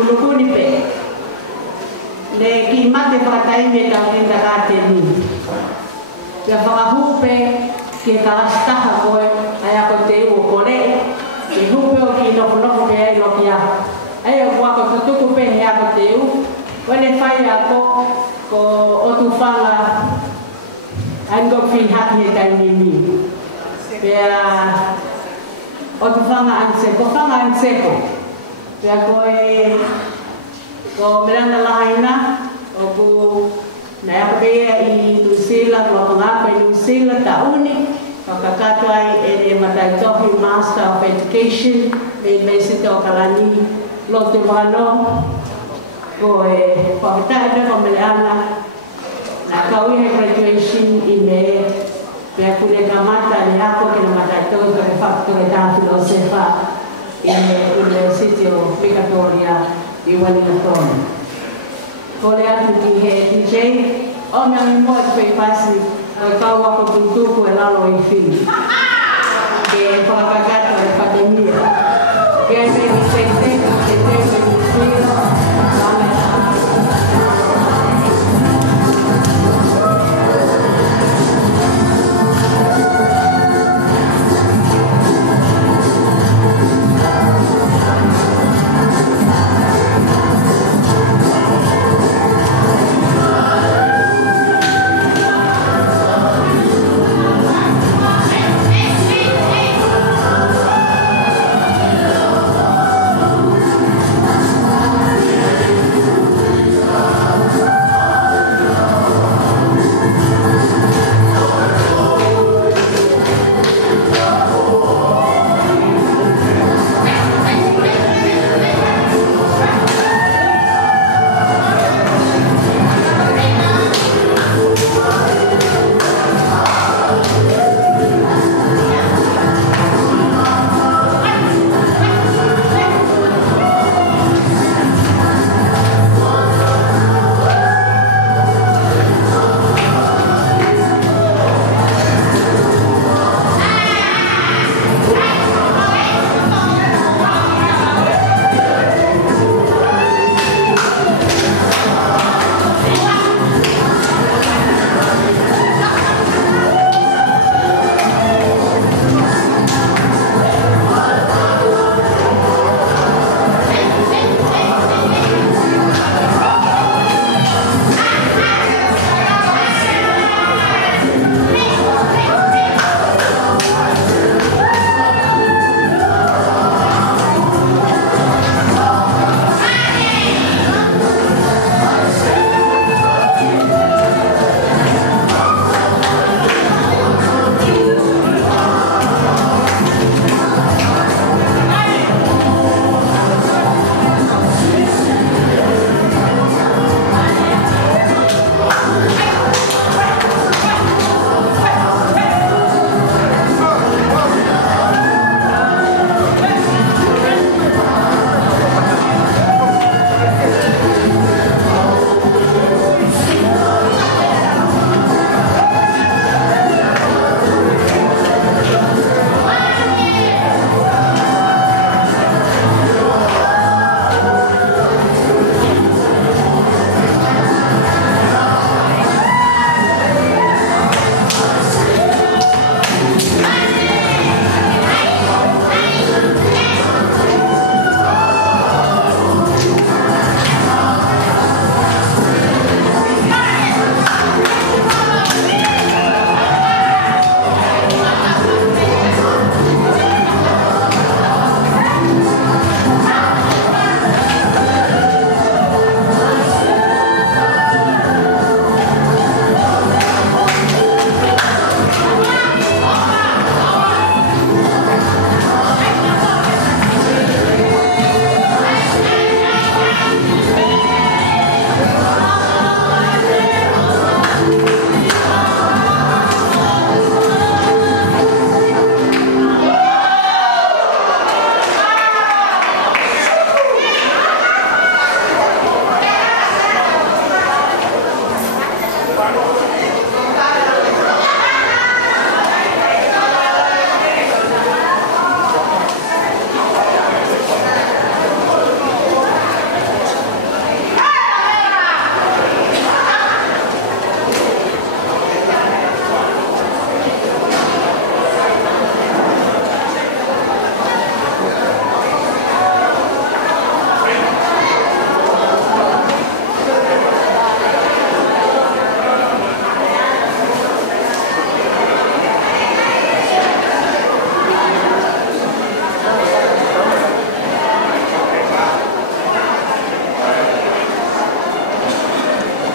lukuni pe. Le ki mate whakatai me ka kenda kate ni. Pia whakahupe ke karastaha koe ai ako te iwo kore. Ke hupe o ki noko pe ai loki a. Ai o wako tutuku pe he ako te iwo. Wale whai ako ko otu whanga ango fi haki he tai nini. Pia otu whanga anseko, whanga anseko. Pia koe ko merana lahaina o ku na ako pia i New Zealand, wako ngapa i New Zealand tauni. Kakakato ai e mataitohi Master of Education me Mesite o Kalani Lote Wano. Ko e whakatai ko meleana na kawi he graduation i me pia kule kamata ni ako kina mataitohi ko e whakatore tā filosefa i University of Victoria i Wellington. Ko le atu ki he DJ, o mea mi moe te pasi kau wako puntuku e lalo i whini. Ke whakakakata